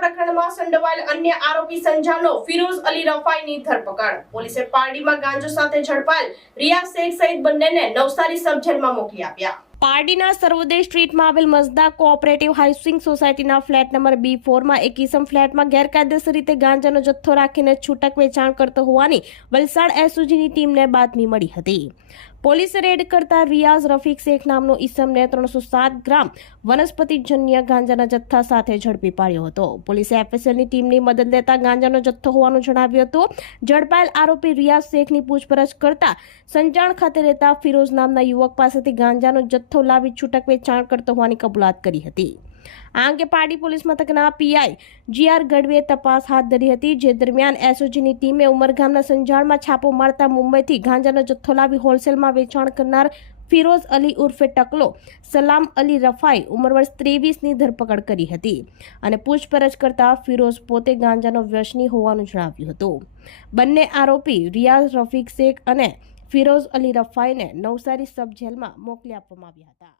પ્રકરણમાં સંડોવાયેલ અન્ય આરોપી સંજાનો ફિરોઝ અલી રફાઈની ધરપકડ. પોલીસે પારડીમાં ગાંજો સાથે ઝડપાયેલ રિયા શેખ સહિત બંનેને નવસારી સબ જેલમાં મોકલી આપ્યા. પારડીના સર્વોદય સ્ટ્રીટમાં આવેલ મઝદા કોઓપરેટિવ હાઉસિંગ સોસાયટીના ફ્લેટ નંબર બી ફોરમાં એક ઇસમ ફ્લેટમાં ગેરકાયદેસર રીતે ગાંજાનો જથ્થો રાખીને છૂટક વેચાણ કરતો હોવાની વલસાડ એસઓજીની ટીમને બાતમી મળી હતી. પોલીસે રેડ કરતા રિયાઝ રફીક શેખ નામનો ઈસમને ત્રણસો સાત ગ્રામ વનસ્પતિજન્ય ગાંજાના જથ્થા સાથે ઝડપી પાડ્યો હતો. પોલીસે એફએસએલની ટીમની મદદ લેતા ગાંજાનો જથ્થો હોવાનું જણાવ્યું હતું. ઝડપાયેલ આરોપી રિયાઝ શેખની પૂછપરછ કરતા સંજાણ ખાતે રહેતા ફિરોઝ નામના યુવક પાસેથી ગાંજાનો જથ્થો લાવી છૂટક વેચાણ કરતો હોવાની કબૂલાત કરી હતી. આ અંગે પાડી પોલીસ મથકના પીઆઈ જીઆર ગઢવીએ તપાસ હાથ ધરી હતી, જે દરમિયાન એસઓજીની ટીમે ઉમરગામના સંજાણમાં છાપો મારતા મુંબઈથી ગાંજાનો જથ્થો લાવી હોલસેલમાં વેચાણ કરનાર ફિરોઝ અલી ઉર્ફે ટકલો, સલામ અલી રફાઈ ઉંમર વર્ષ ત્રેવીસની ધરપકડ કરી હતી અને પૂછપરછ કરતા ફિરોઝ પોતે ગાંજાનો વ્યસની હોવાનું જણાવ્યું હતું. બંને આરોપી રિયાઝ રફીક શેખ અને ફિરોઝ અલી રફાઈને નવસારી સબ જેલમાં મોકલી આપવામાં આવ્યા હતા.